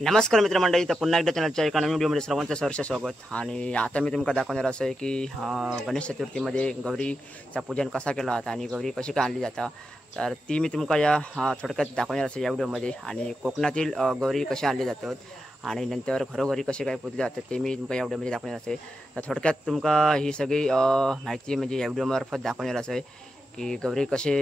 नमस्कार मित्रमंडळी, तर पुन्हा एकदा चॅनलच्या एका नवीन व्हिडिओमध्ये सर्वांचं सहर्ष स्वागत। आणि आता मी तुम्हाला दाखवणार असं आहे की गणेश चतुर्थीमध्ये गौरीचा पूजन कसा केला जातं आणि गौरी कशी काय आणली जातात, तर ती मी तुमका या थोडक्यात दाखवणार असं या व्हिडिओमध्ये। आणि कोकणातील गौरी कशी आणली जातात आणि नंतर घरोघरी कसे काय पूजले जातात ते मी तुमका या व्हिडिओमध्ये दाखवणार असे। तर थोडक्यात तुमका ही सगळी माहिती म्हणजे या व्हिडिओमार्फत दाखवणार असं आहे की गौरी कसे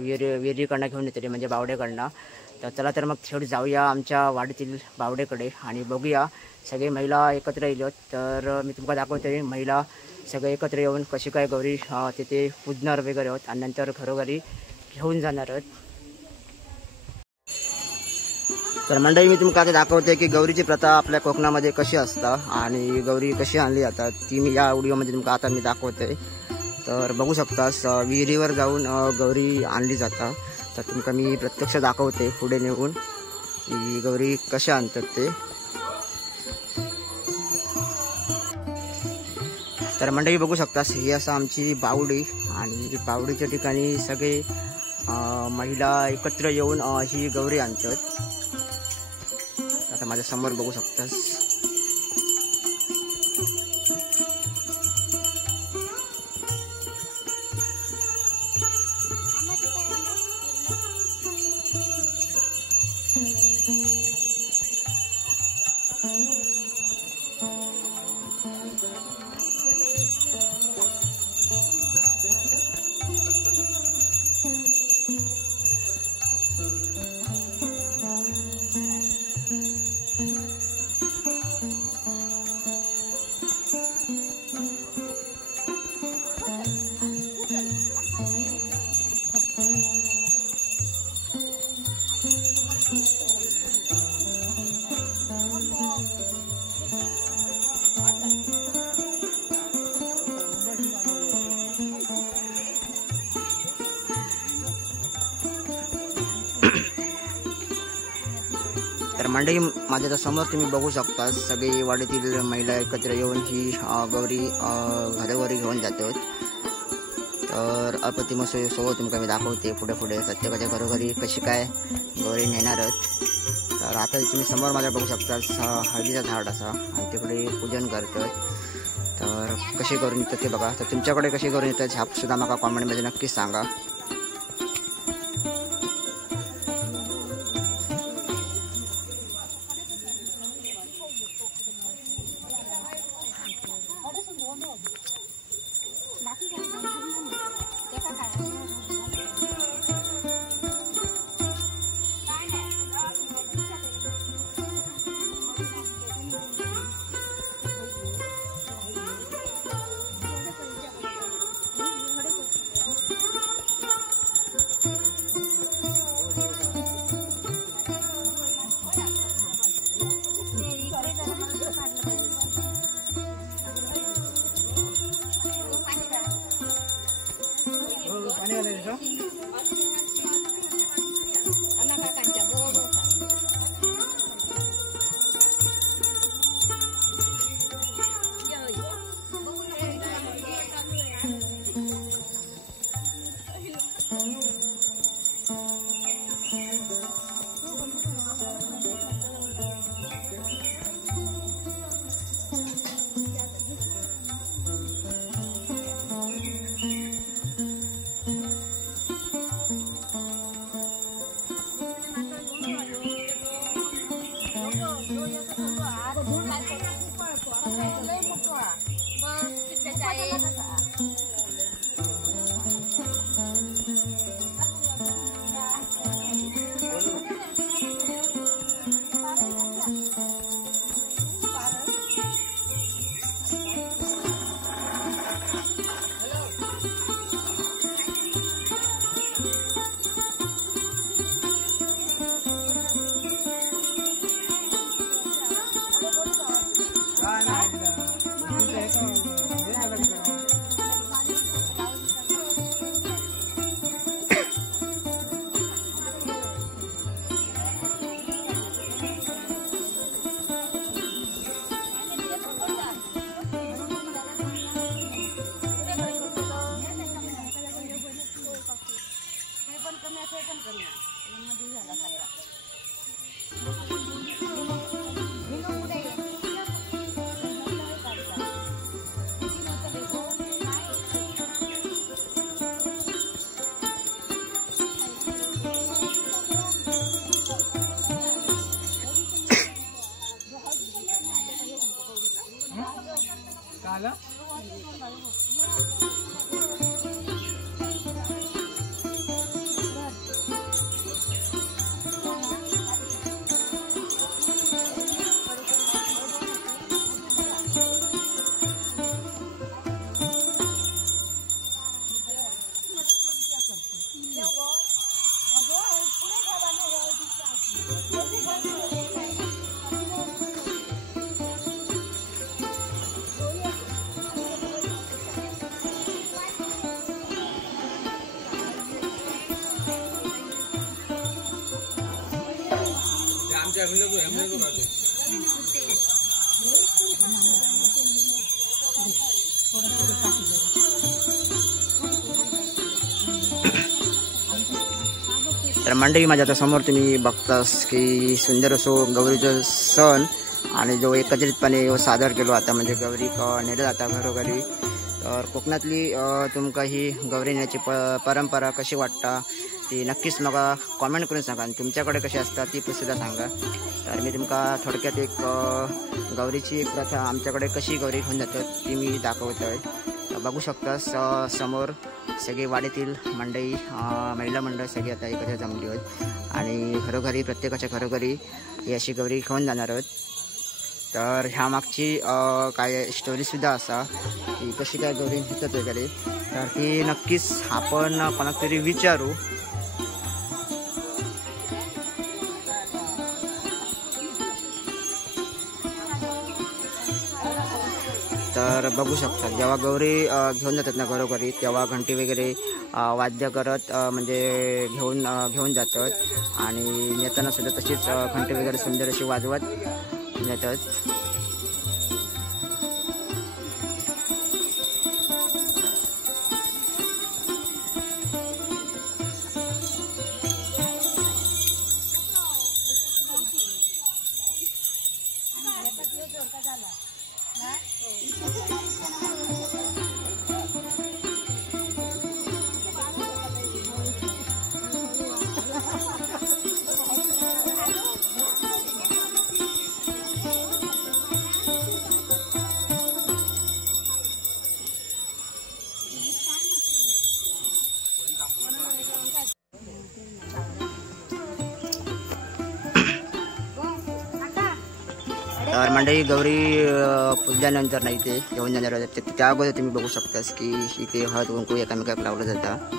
विहिरीकडनं घेऊन येते म्हणजे बावडेकडनं। तर चला तर मग शेवटी जाऊया आमच्या वाडीतील बावडेकडे आणि बघूया सगळे महिला एकत्र येलो। तर मी तुम्हाला दाखवते महिला सगळे एकत्र येऊन कशी काय गौरी तिथे पूजणार वगैरे आहोत आणि नंतर घरोघरी घेऊन जाणार आहोत। तर मंडळी, मी तुम्हाला आता दाखवते की गौरीची प्रथा आपल्या कोकणामध्ये कशी असता आणि गौरी कशी आणली जातात ती मी या व्हिडिओमध्ये तुम्हाला आता मी दाखवते। तर बघू शकतास विहिरीवर जाऊन गौरी आणली जातात। तर तुमका मी प्रत्यक्ष दाखवते पुढे नेऊन की गौरी कशा आणतात ते। तर मंडळी बघू शकतास ही असं आमची बावडी आणि बावडीच्या ठिकाणी सगळे महिला एकत्र येऊन ही गौरी आणतात। आता माझ्या समोर बघू शकतास तर मंडळी माझ्या समोर तुम्ही बघू शकता सगळी वाडीतील महिला एकत्र येऊन ही गौरी घरोघरी घेऊन जातात। तर अप्रतिम सोबत तुमका मी दाखवते पुढे पुढे प्रत्येकाच्या घरोघरी कशी काय गौरी नेणार आहेत। तर आता तुम्ही समोर माझ्या बघू शकता हळदीचं झाड असा आणि तिकडे पूजन करतात। तर कशी करून येतात ते बघा। तर तुमच्याकडे कशी करून येतात ह्या सुद्धा मला कॉमेंटमध्ये नक्कीच सांगा। तर मंडळी माझ्या आता समोर तुम्ही बघतास की सुंदर असो गौरीचा सण आणि जो एकत्रितपणे सादर केलो आता म्हणजे गौरी नेलं जाता घरोघरी. तर कोकणातली तुमका ही गौरी नेण्याची परंपरा कशी वाटता ती नक्कीच मला कॉमेंट करून सांगा आणि तुमच्याकडे कशी असतात ती सुद्धा सांगा. तर मी तुमका थोडक्यात एक गौरीची एक प्रथा आमच्याकडे कशी गौरी घेऊन जातात ती मी दाखवतोय. बघू शकतास समोर सगळे वाडीतील मंडळी महिला मंडळ सगळी आता एकत्र जमली आहेत आणि घरोघरी प्रत्येकाच्या घरोघरी ही अशी गौरी घेऊन जाणार आहोत. तर ह्या मागची काय स्टोरीसुद्धा असा की कशी काय गौरी घेतात वगैरे तर ती नक्कीच आपण कोणाक तरी विचारू. तर बघू शकता जेव्हा गौरी घेऊन जातात ना घरोघरी तेव्हा घंटी वगैरे वाद्य करत म्हणजे घेऊन जातात आणि नेताना सुद्धा तशीच घंटी वगैरे सुंदर अशी वाजवत नेतात. तर मंडळी गौरी पूजल्यानंतर नाही ते घेऊन जाणार होते त्या अगोदर तुम्ही बघू शकतास की इथे हळद कुंकू एकामेकाला लावलं जातं.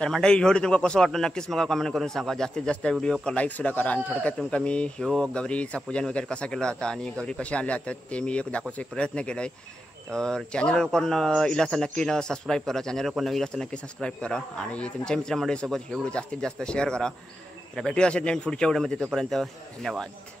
तर मंडळी व्हिडिओ तुमका कसं वाटलं नक्कीच मला कमेंट करून सांगा. जास्तीत जास्त व्हिडिओ लाईक सुद्धा करा आणि थोडक्यात तुमका मी ह्यो गौरीचा पूजन वगैरे कसा केला जाता आणि गौरी कशी आणल्या जातात ते मी एक दाखवायचा एक प्रयत्न केला आहे. तर चॅनलवर कोण इलास तर नक्की सबस्क्राईब करा. चॅनलवर कोण इलास तर नक्की सबस्क्राईब करा आणि तुमच्या मित्रमंडळीसोबत हे व्हिडिओ जास्तीत जास्त शेअर करा. तर भेटूया असेल नवीन पुढच्या व्हिडिओमध्ये. तोपर्यंत धन्यवाद.